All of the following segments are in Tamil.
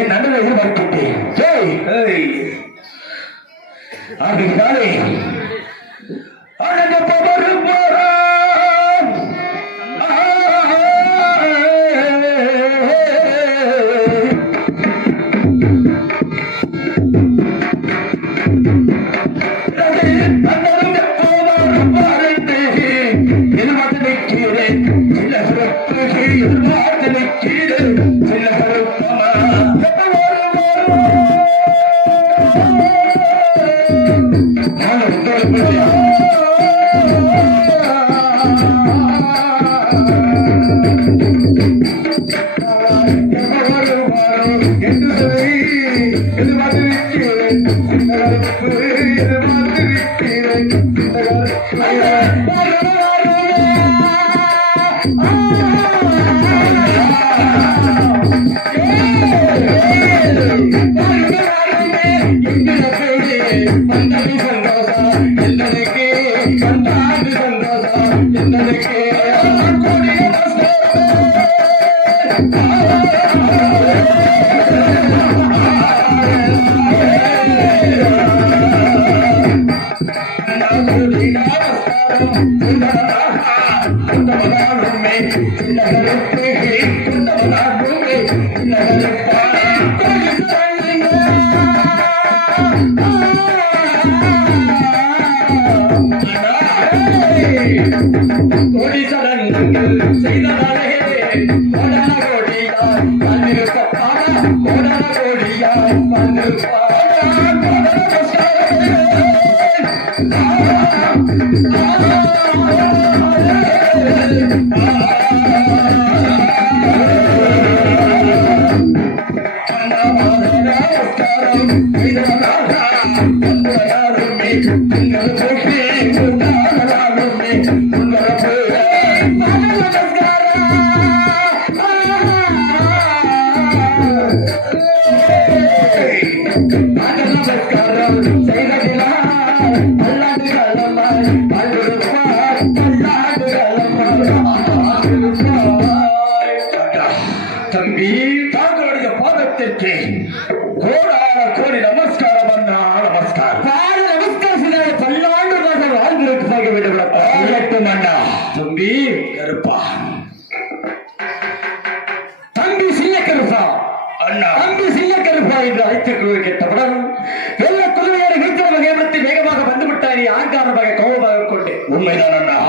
என் அண்ணனை எதிர்பார்க்கின்றேன். ஆகினாலே அழக பவர் போறா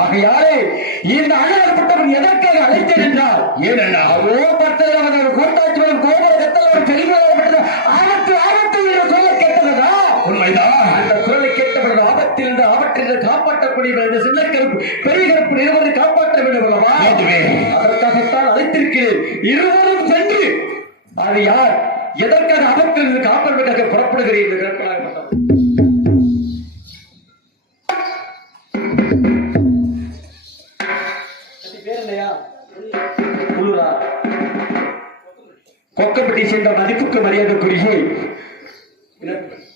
ஆகையாலே இந்த அண்ணன் எதற்காக அழைத்தேன் என்றால் ஏனென்னா கூட்டாட்சி கோபுர ஆபத்து ஆபத்து என்ற சொல்ல கேட்டதா? உண்மைதான். அந்த சொல்லை கேட்டவர்கள் ஆபத்திலிருந்து ஆபத்திலிருந்து காப்பாற்றக்கூடிய இந்த சின்ன கருப்பு பெரிய கருப்பு இருவரை காப்பாற்ற வேண்டும் அல்லவா? அதற்காகத்தான் அழைத்திருக்கிறேன். இருவரும் சென்று அது யார் எதற்காக ஆபத்திலிருந்து காப்பாற்றுவதற்காக புறப்படுகிறேன் என்று கேட்கலாம். கொக்கப்பட்டி சென்ற மதிப்புக்கு மரியாதைக்குரிய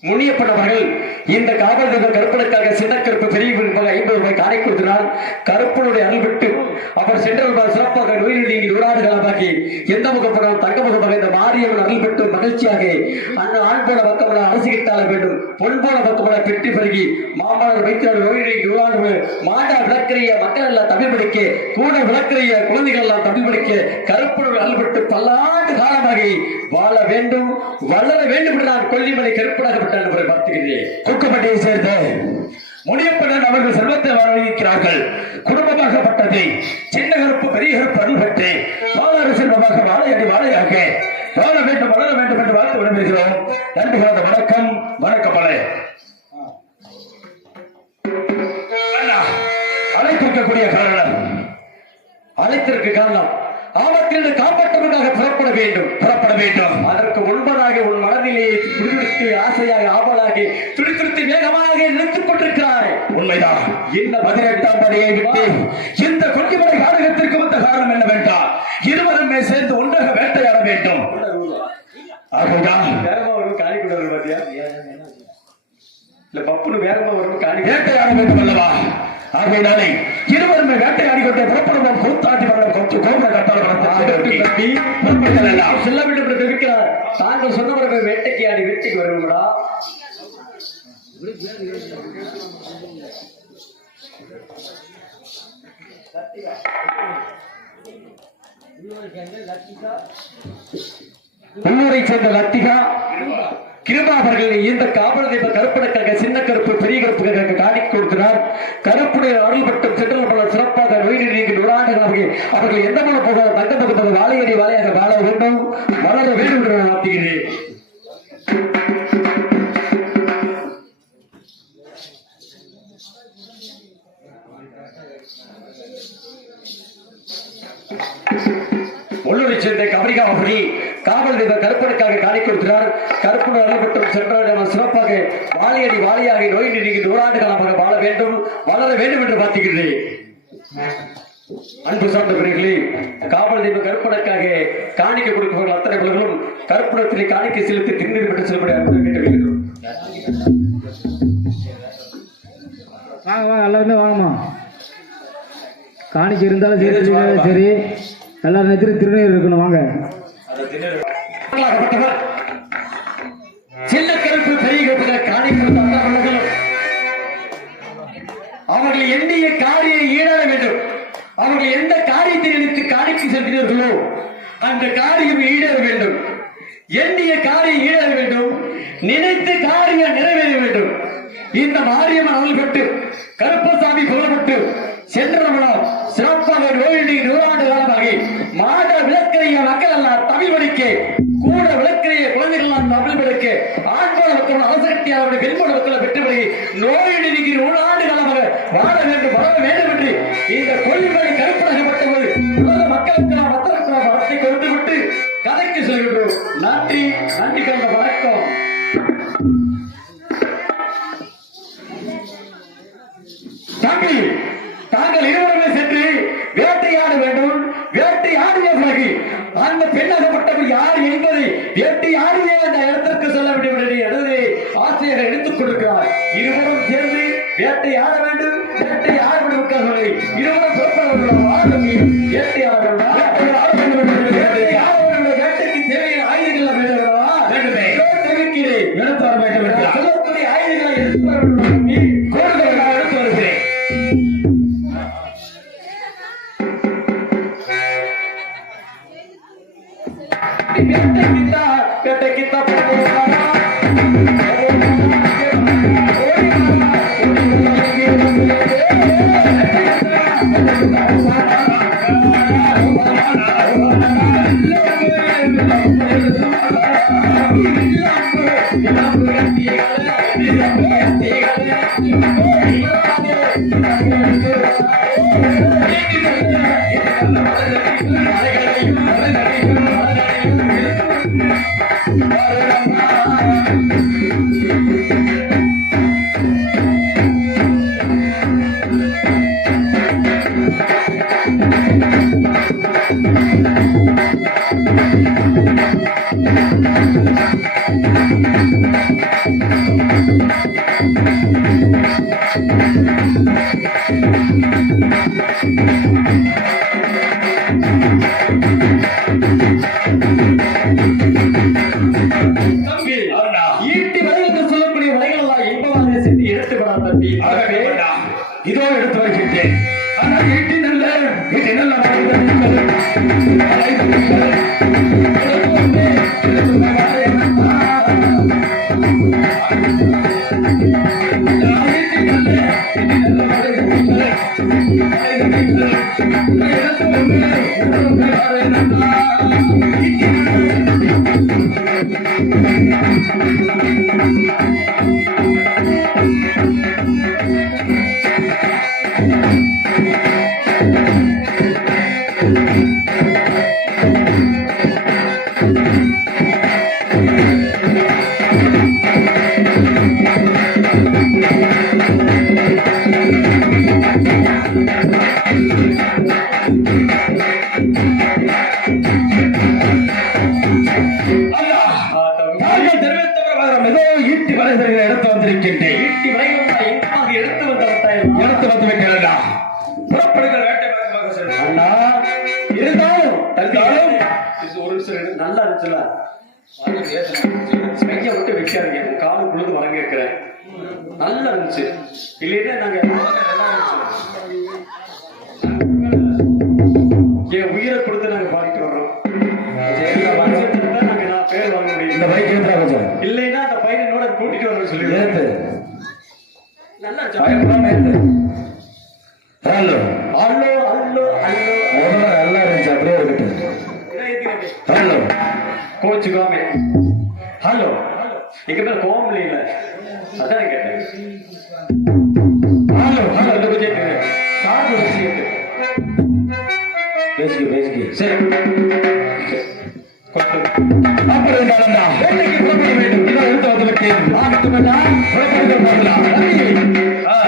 முனியப்பன் அவர்கள் இந்த காவல் தெய்வ கருப்பனுக்காக சின்ன கருப்பு பெரிய 50 ரூபாய் காரை கொடுத்தினார். கருப்பனுடைய அருள்விட்டு அவர் சென்றவர்கள் சிறப்பாக நோய் நீங்கி நூறாண்டு காலமாகி எந்த முகப்படம் தங்க முகமாக இந்த மாரியவன் அருள் பெற்று மகிழ்ச்சியாக அண்ணன் ஆண் போல பக்கமன அரசுகிட்டால வேண்டும் பொன் போல பக்கமன பெற்று பெருகி மாமலர் வைத்தியோட நோய் நீங்கி நூறாண்டு மாண்டா விளக்கிறைய மக்கள் எல்லாம் தமிழ் படிக்க கூட விளக்கிறைய குழந்தைகள் எல்லாம் தமிழ் படிக்க கருப்பனுடைய அருள் பெற்று பல்லாண்டு காலமாக வாழ வேண்டும் வளர வேண்டும் என்று நான் கொல்லிமலை கருப்பனாகப்பட்ட நபரை பார்த்துகிறேன். கொக்கப்பட்டியை சேர்ந்த முனியப்பன் அவர்கள் செல்வத்தை வரவேற்கிறார்கள். குடும்பமாகப்பட்டதை சின்ன கருப்பு பெரிய கருப்பு அருள் பெற்று வாழாறு செல்வமாக வாழையடி வாழையாக வாழ வேண்டும் வளர வேண்டும் என்று வாழ்த்து விரும்புகிறோம். நன்றி கலந்த வணக்கம். வணக்கம் பல அழைத்திருக்கக்கூடிய காரணம் அழைத்திருக்க காரணம் ஆபத்திலிருந்து காப்பாற்றுவதற்காக புறப்பட வேண்டும். அதற்கு முன்பதாக உன் மனதிலே துடிதுடித்து ஆசையாக ஆவலாகி துடிதுடித்து வேகமாக நினைத்துக் கொண்டிருக்கிறாய். உண்மைதான். இந்த 18ஆம் படியை விட்டு இந்த கொல்லிமலை காடகத்திற்கு வந்த காரணம் என்னவென்றால் இருவருமே சேர்ந்து ஒன்றாக வேட்டையாட வேண்டும். வேட்டையாட வேண்டும் அல்லவா? ஆகையினாலே இருவருமே வேட்டையாடிக்கொண்டே புறப்படுவோம். கூத்தாட்டி மரணம் கோபுர கட்டாளம் செல்ல வேண்டும் என்று தெரிவிக்கிறார். தாங்கள் சொன்னவர்கள் வேட்டைக்கு ஆடி வீட்டுக்கு வருவீங்களா? உள்ளூரை சேர்ந்த லத்திகா கிருபா அவர்கள் இந்த காவல் தெய்வ கருப்பனுக்காக சின்ன கருப்பு பெரிய கருப்புக்காக காணி கொடுக்கிறார். கருப்புடைய அருள் மற்றும் சென்றல் பல சிறப்பாக நோய் நீங்கி நூறாண்டுகளாக அவர்கள் எந்த மூலம் போக தங்க பகுதி வாழையடி வாழையாக வாழ வேண்டும், வளர வேண்டும் என்று நான் வாழ்த்துகிறேன். உள்ளூரை சேர்ந்த கபரிகா அவர்கள் காவல் தெய்வ கருப்பனுக்காக காணி கொடுக்கிறார். கருப்பன் அருள்பட்டும் சென்றால் சிறப்பாக வாழையடி வாழையாக நோய் நீங்கி நூறாண்டு காலமாக வாழ வேண்டும், வளர வேண்டும் என்று பார்த்துகிறேன். அன்பு சார்ந்தவர்களே, காவல் தெய்வ கருப்பனுக்காக காணிக்க கொடுப்பவர்கள் அத்தனை பேர்களும் கருப்பணத்திலே காணிக்கை செலுத்தி திருநீர் பெற்று செல்லும்படி கேட்டுக்கொள்கிறோம். வாங்க வாங்க, எல்லாருமே வாங்கம்மா. காணிக்கை இருந்தாலும் சரி சரி, எல்லா நேரத்திலும் திருநீர் இருக்கணும். வாங்க. சின்ன கருப்பு பெரிய கருப்பு காணி கொடுத்த அண்ணாவர்களும் அவர்கள் எண்ணிய காரியை ஈடாட வேண்டும். அவர்கள் எந்த காரியத்தை நினைத்து காணிக்கு செல்கிறார்களோ அந்த காரியம் ஈடேற வேண்டும். எண்ணிய காரியம் ஈடேற வேண்டும், நினைத்த காரியம் நிறைவேற வேண்டும். இந்த மாரியம்மன் அருள் பெற்று கருப்பசாமி புகழப்பட்டு சென்றவர்களால் சிறப்பாக நோயின்றி நூறாண்டு காலமாக மாட விளக்கிறைய மக்கள் எல்லாம் தமிழ் படிக்க கூட விளக்கிறைய குழந்தைகள் எல்லாம் தமிழ் படிக்க ஆண்பாள மக்கள் அவசரத்தியாளருடைய பெண்பாள மக்களை பெற்றுவிட நோயின்றி நீங்கி நூறாண்டு காலமாக வாழ வேண்டும், வளர வேண்டும் என்று இந்த கொள்கை கருப்பணப்பட்டபோது உலக மக்களுக்கு மற்றவர்கள் வரத்தை கொடுத்து விட்டு கதைக்கு செல்கின்றோம். நன்றி, நன்றி கலந்த வணக்கம். தம்பி, தாங்கள் இருவருமே சென்று வேட்டையாட வேண்டும். வேட்டையாடிய பிறகு அந்த பெண்ணாகப்பட்டவர் யார் என்பதை வேட்டையாடிய அந்த இடத்திற்கு செல்ல வேண்டும் என்று எனது ஆசிரியர் எடுத்துக் கொண்டிருக்கிறார். இருவரும் சேர்ந்து வேட்டையாட வேண்டும், வேட்டையாட வேண்டும். இருவரும் வேட்டையாட வேண்டும். வேட்டைக்கு தேவையான ஆயுதங்கள் தெரிவிக்கிறேன். எடுத்து வர வேண்டும். சொல்லக்கூடிய ஆயுதங்களை எடுத்து வர வேண்டும். கோடுகளை எடுத்து வருகிறேன். ஈட்டி வலை என்று சொல்லக்கூடிய வலைகள் எல்லாம் இன்பமாக சென்று எடுத்து வரா தம்பி. ஆகவே இதோ எடுத்து வருகின்றேன். ஆனால் ஈட்டி நல்ல நல்லா இருந்துச்சுல. ஸ்மைக்கை விட்டு வைக்காதீங்க, காலு குழுந்து வழங்க இருக்கிறேன். நல்லா இருந்துச்சு இல்லைன்னா நாங்க என் உயிரை கொடுத்து நாங்க பாடிட்டு வர்றோம். நாங்க நான் பேர் வாங்க முடியும். இந்த பைக் ஏத்துறா கொஞ்சம். இல்லைன்னா அந்த பையனோட கூட்டிட்டு வரணும்னு சொல்லி ஏத்து. நல்லா பயப்படாம ஏத்து. ஹலோ அல்லோ அல்லோ அல்லோ முதல்ல நல்லா இருந்துச்சு, அப்படியே இருக்கட்டும். ஹலோ கோச்சுக்காமே ஹலோ எங்க பேர் கோமலி இல்ல, அதான் கேட்டேன். ஹலோ ஹலோ இந்த கொஞ்சம் சாப்பிட வச்சுக்கிட்டு பேசிக்க சரி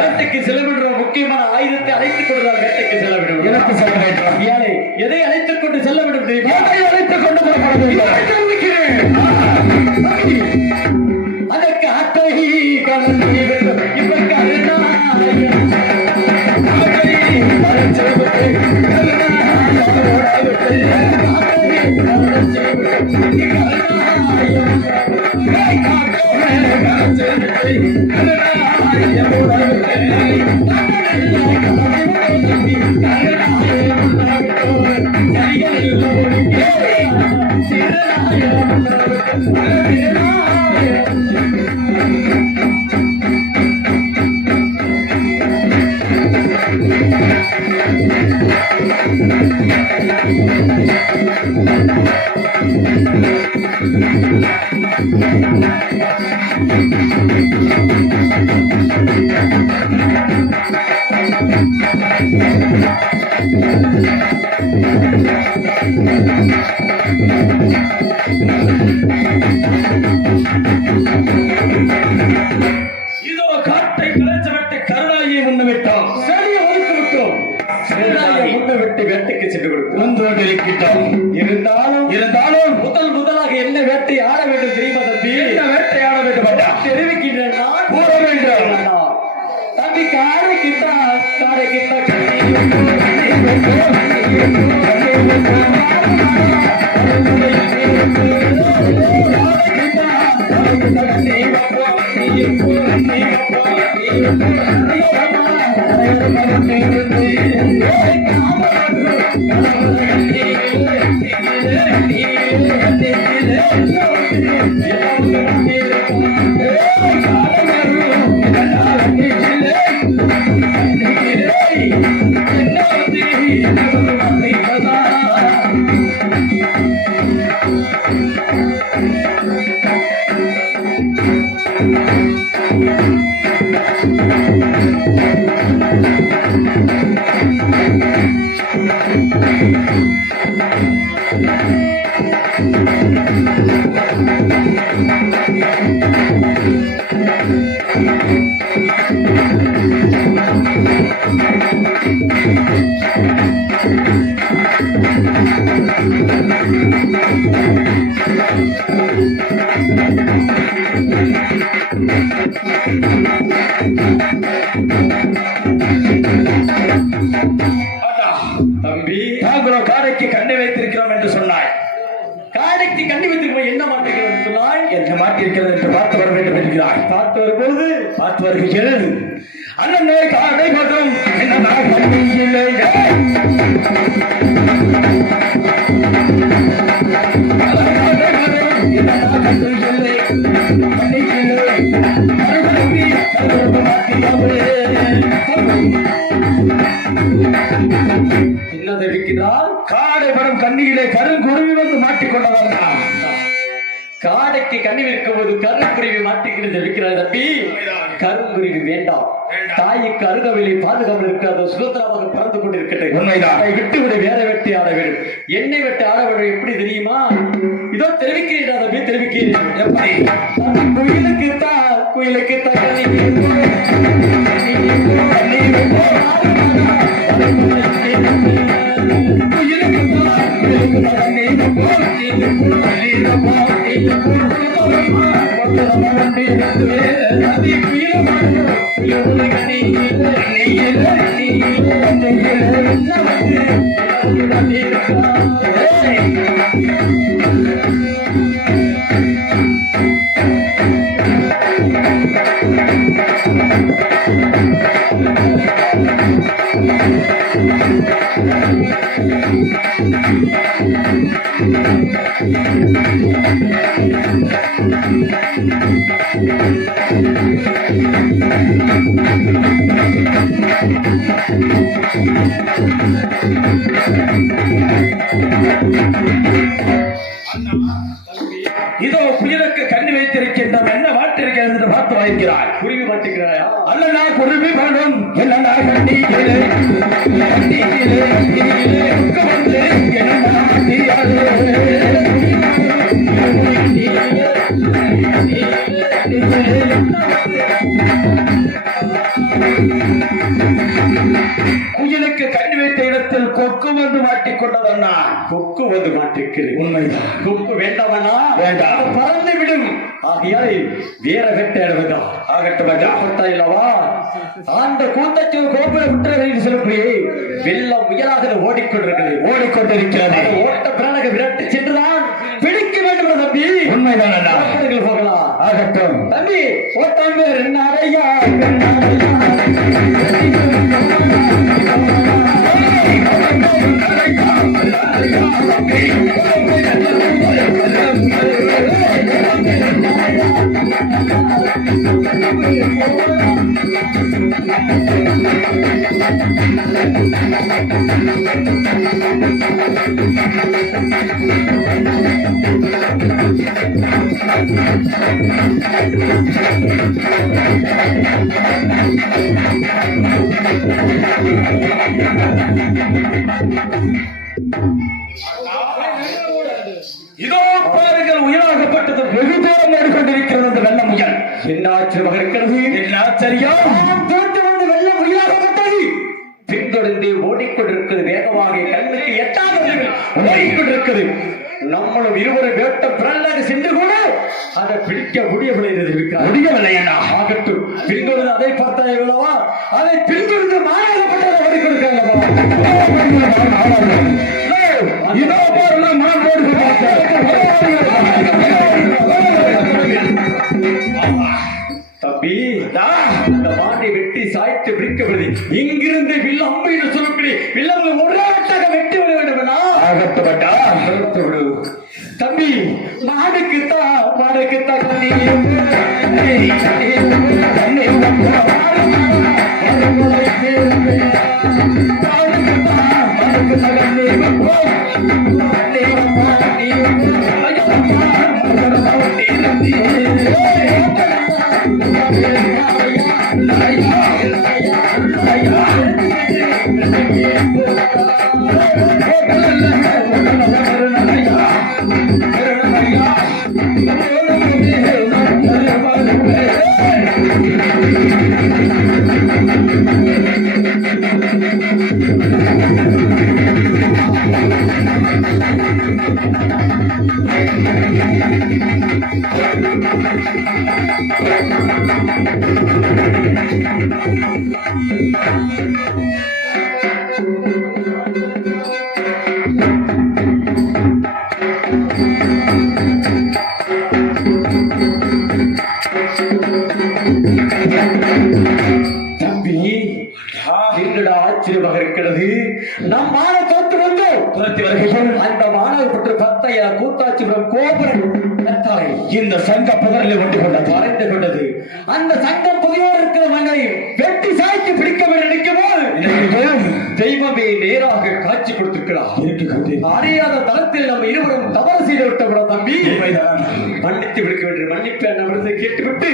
வேட்டைக்கு செலவிடுற முக்கியமான ஆயுதத்தை அழைத்துக் கொண்டுதான் வேட்டைக்கு செலவிடும். எனக்கு செல்ல வேண்டும். யாரை எதை அழைத்துக் கொண்டு செல்ல வேண்டும் தெரியுமா? அழைத்துக் கொண்டு புறப்பட வேண்டும். அதற்கு அத்தை கலந்து இப்ப இதோ காட்டை கலைச்சவட்டை கருணாயை முன்னுவிட்டோம். சரியை ஒதுக்கி விட்டோம். முன்னுவிட்டு வேட்டைக்கு சென்று கொடுத்தோம். இருந்தாலும் முதலாக என்ன வேட்டை ஆட வேண்டும் தெரியுமா தம்பி? என்ன வேட்டை ஆட வேண்டும் தெரிவிக்கின்றேன். கூற வேண்டும் தம்பி. காடை கிட்டா தம்பி, தாங்களோ காடைக்கு கண்ணை வைத்திருக்கிறோம் என்று சொன்னாய். காடைக்கு கண்ணி வைத்திருக்கிறோம், என்ன மாட்டிருக்கிறது என்று சொன்னாய். என்ன மாட்டிருக்கிறது என்று பார்த்து வர வேண்டும் என்கிறாய். பார்த்து வரும்போது பார்த்து வருகிறேன். அண்ணனே காடை மட்டும் என்ன இல்லை. என்னது இருக்கிறார்? காடை படம் கண்ணியிலே கருங்குருவி வந்து மாட்டிக்கொண்டவர்கள். காடைக்கு கண்ணி வைக்கும் போது கருங்குருவி மாட்டிக்கிறது இருக்கிறார் தம்பி. கருங்குருவி வேண்டாம். தாய்க்கு அருகவில்லை பாதுகாப்பு இருக்கிறது, சுதந்திரமாக பறந்து கொண்டிருக்கிறது. உண்மைதான். விட்டுவிட வேற வெட்டி ஆட வேண்டும். எண்ணெய் வெட்டி ஆட வேண்டும். எப்படி தெரியுமா? இதோ தெரிவிக்கிறேன் தம்பி, தெரிவிக்கிறேன். எப்படி? குயிலுக்கு இதோ புயலுக்கு கண்ணி வைத்திருக்கின்ற என்ன மாட்டிருக்கிறது என்று பார்த்து வாய்க்கிறாய். குருவி மாட்டுகிறாயா? அல்லனா குருவி பணம் என்னன்னா கண்டியிலே கண்டியிலே கண்டியிலே வந்து என்ன மாட்டியாலே புயலுக்கு கண்ணி வைத்த இடத்தில் கொக்கு வந்து மாட்டிக்கொண்டதண்ணா. கொக்கு வந்து மாட்டிருக்கிறது. உண்மைதான். கொக்கு வேண்டாமண்ணா? வேண்டாம். அது பறந்து விடும். ஆகையால் வேற வேட்டையாடுவதா ஆகட்டும் இல்லவா? அந்த கூத்தச்சூர் கோபுர விட்டு சொல்லக்கூடிய வெள்ளம் முயலாக ஓடிக்கொண்டிருக்கிறது. ஓட்ட பிறகு விரட்டு சென்றுதான் பிடிக்க வேண்டும் தம்பி. உண்மைதான். போகலாம். ஆகட்டும் தம்பி. ஓட்டம் வேறு என்ன அறையா இதோ பாருங்கள், உயிராகப்பட்டது வெகு தூரம் ஓடிக்கொண்டிருக்கிறது அந்த வெள்ள முயல். என்ன ஆச்சரியமாக இருக்கிறது? என்ன ஆச்சரியம்? வெள்ளம் உயிராகப்பட்டது பின்தொடர்ந்து ஓடிக்கொண்டிருக்கிறது. வேகமாக கண்ணுக்கு எட்டாத ஓடிக்கொண்டிருக்கிறது. நம்மளும் இருவரும் வேட்டம் பிறலாக சென்று கூட அதை பிடிக்க முடியவில்லை. ஆகட்டும். பின்தொடர்ந்து அதை பார்த்தா எவ்வளவா? அதை பின்தொடர்ந்து மாறாகப்பட்டதை ஓடிக்கொண்டிருக்கிறாங்க. இதோ பாருங்கள், நான் தம்பி, அந்த மாட்டை வெட்டி சாய்த்து பிடிக்கப்படுது. இங்கிருந்து வில் அம்பு என்று சொல்லப்படி வில்லங்கள் ஒரே வட்டாக வெட்டி விட வேண்டும். ஆகப்பட்டா விடு தம்பி. மாடுக்குத்தான் ஆச்சரியமாக இருக்கிறது. நம் மான தோற்று வந்து துரத்தி வருகிறோம். அந்த மாணவர் பற்றி பத்தையா கூத்தாச்சிபுரம் கோபுரம் இந்த சங்க புதரில் ஒன்று கொண்டது மறைந்து கொண்டது. அந்த சங்கம் புதியோடு இருக்கிற மகனை வெட்டி சாய்த்து பிடிக்க நினைக்கும் போது தெய்வமே நேராக காட்சி கொடுத்திருக்கிறார். அறியாத தளத்தில் நம்ம இருவரும் தவறு செய்து விட்ட தம்பி. மன்னித்து விடுக்க வேண்டும். மன்னிப்பு என்ன கேட்டுவிட்டு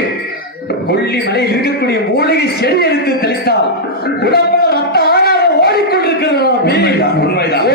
கொல்லி மலையில் இருக்கக்கூடிய மூலிகை செடி எடுத்து தெளித்தால் உடம்புல ரத்த ஆறாக ஓடிக்கொண்டிருக்கிறது. உண்மைதான்.